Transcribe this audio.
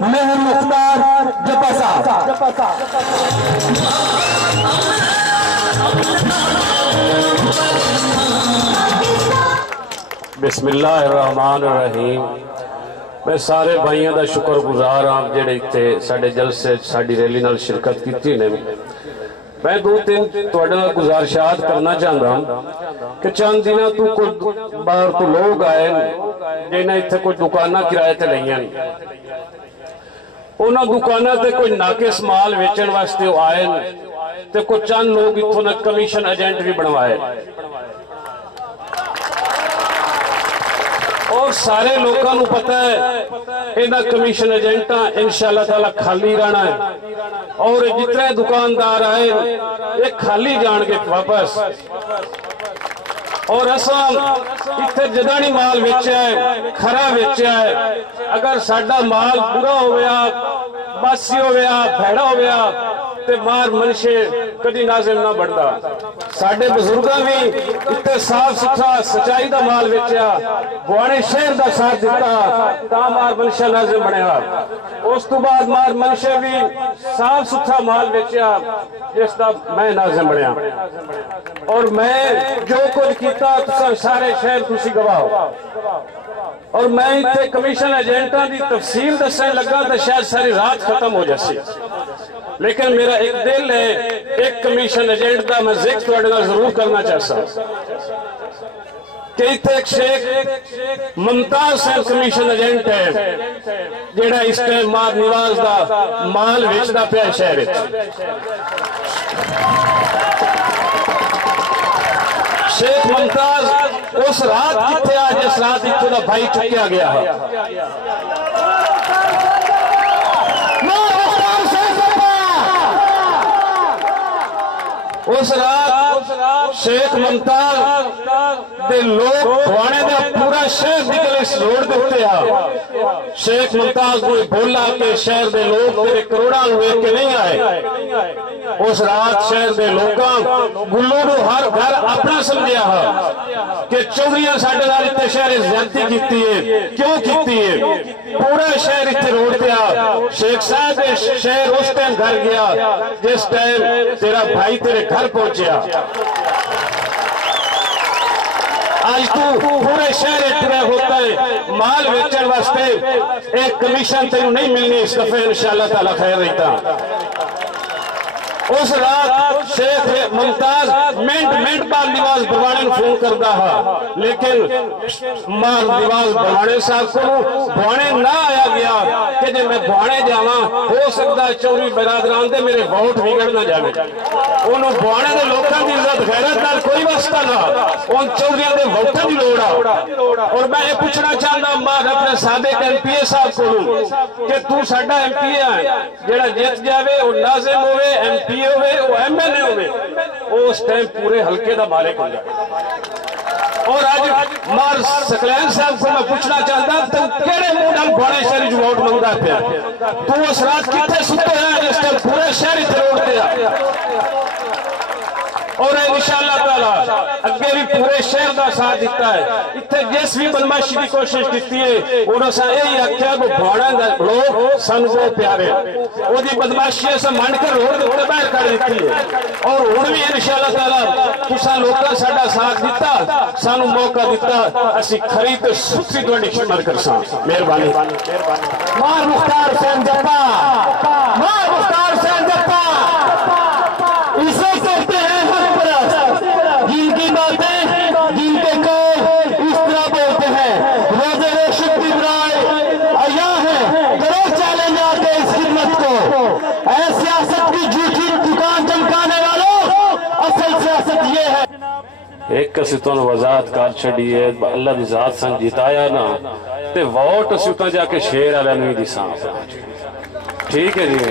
مہر مختار جپسا بسم اللہ الرحمن الرحیم۔ میں سارے بھائیوں دا شکر گزار ہاں جڑے اتنے ساڈے جلسے ساڈی ریلی نال شرکت کیتی نے۔ میں دو تین تواڈے نال گزارشات کرنا چاہتا ہوں کہ چند دنوں تو کوئی باہر تو لوگ آئے جنہیں اتنے کوئی دکاناں کرائے تے لئیاں، انہاں دکاناں تے کوئی ناقص مال ویچن واسطے آئے تے کوئی چند لوگ اتوں نے کمیشن ایجنٹ بھی بنوائے، اور سارے لوگوں کو پتہ ہے انہاں کمیشن ایجنٹاں انشاءاللہ تعالیٰ خالی رہنا ہے، اور جتنے دکاندار آئے ایک خالی جان کے واپس، اور اساں اتنے جدانی مال ویچیا ہے، کھرا ویچیا ہے، اگر ساڈا مال برا ہویا، باسی ہویا، بھیڑا ہویا تے مار منشے کدی نازم نہ بڑھدا۔ ساڈے بزرگاں بھی اتنے صاف ستھرا سچائی دا مال ویچیا، بوانے شہر دا ساتھ دیتا تا مار منشا نازم بنیا، اس تو بعد مار منشے بھی صاف ستھرا مال ویچیا جس دا میں نازم بنیا، اور میں جو کچھ کیتا سارے شہر تسی گواہ، اور میں اتنے کمیشن ایجنٹاں دی تفصیل دسنے لگا تو شاید ساری رات ختم ہو جاسی، لیکن میرا ایک دل ہے ایک کمیشن ایجنٹ دا میں ذکر تواڈے نال ضرور کرنا چاہتا کہ اتنے ایک شیخ ممتاز حسین کمیشن ایجنٹ ہے جیڑا اس ٹائم مار نواز دا مال ویچدا پیا شہر وچ۔ شیخ ممتاز اس رات کتنے آ جس رات اتوں دا بھائی چکیا گیا ہے، اس رات شیخ ممتاز دے لوگ بوانے دے پورا شہر نکل اس روڈ دیتے ہیں، شیخ ممتاز کوئی بولا کہ شہر دے لوگ تیرے کروڑاں ہوئے کہ نہیں آئے، اس رات شہر دے لوگاں گلو نو ہر گھر اپنا سمجھیا ہے کہ چودھریاں ساڈے نال اتنے شہر زیادتی کیتی ہے، کیوں کیتی ہے، پورا شہر اتنے روڈ پیا، شیخ صاحب شہر اس ٹائم گھر گیا جس ٹائم تیرا بھائی تیرے گھر پہنچیا۔ آج تو پورے شہر اتنے ہوتا ہے مال ویچن واسطے ایک کمیشن تینوں نہیں ملنی، اس دفعہ انشاءاللہ تعالیٰ خیر رہتا۔ اس رات شیخ ممتاز منٹ بعد نواز بھوانے فون کردا ہا، لیکن مار نواز بھوانے صاحب کو بھوانے نہ آیا گیا کہ جب میں بھوانے جاواں ہو سکتا چوری برادران دے میرے ووٹ بگڑ نہ جاوے، انہوں بھوانے دے لوکاں دی عزت غیرت نال کوئی واسطہ نہ، ان چوریاں دے ووٹاں دی لوڑ آ۔ اور میں یہ پوچھنا چاہتا مار اپنے سابق ایم پی اے صاحب کو کہ تو ساڈا ایم پی اے ہے جڑا جیت جاوے اور ناظم ہوئے ایم پی اے ہوئے وہ ایم ایل اے ہوئے وہ اس ٹائم پورے حلقے دا مالک ہو جائے۔ اور آج مار سکلین صاحب کو میں پوچھنا چاہتا تو کیڑے منہ نال بھاڑے شہر جو ووٹ منگدا پیا، تو اس رات کتنے ستے ہیں جس ٹائم پورے شہر اتنے روڈ پیا، اور انشاءاللہ تعالیٰ اگے بھی پورے شہر دا ساتھ دیتا ہے۔ اتنے جس بھی بدماشی کی کوشش کیتی ہے انہوں نے یہی آکھیا کہ بھوانے لوگ سن کو پیارے، وہ دی بدماشی سے منڈ کر روڈ باہر کر دیتی ہے، اور ہن بھی انشاءاللہ تعالیٰ تساں لوکاں ساڈا ساتھ دیتا، سانو موقع دیتا، اسی کھری تے ستھری تہاڈی خدمت کرساں۔ مہربانی۔ مار مختار حسین جپا، مار مختار حسین جپا، اسے کہتے ہیں حق پرست، جن کی باتیں جن کے کام اس طرح بولتے ہیں، روزے روشن کی برائے عیا ہے، کرو چیلنج آتے اس خدمت کو، اے سیاست کی جھوٹی دکان چمکانے والوں، اصل سیاست یہ ہے۔ ایک کسی تو وضاحت کار چھڑی ہے اللہ دی ذات سن جتایا نا تے ووٹ اسی اتنا جا کے شیر علیہ نہیں دی سان، ٹھیک ہے جی۔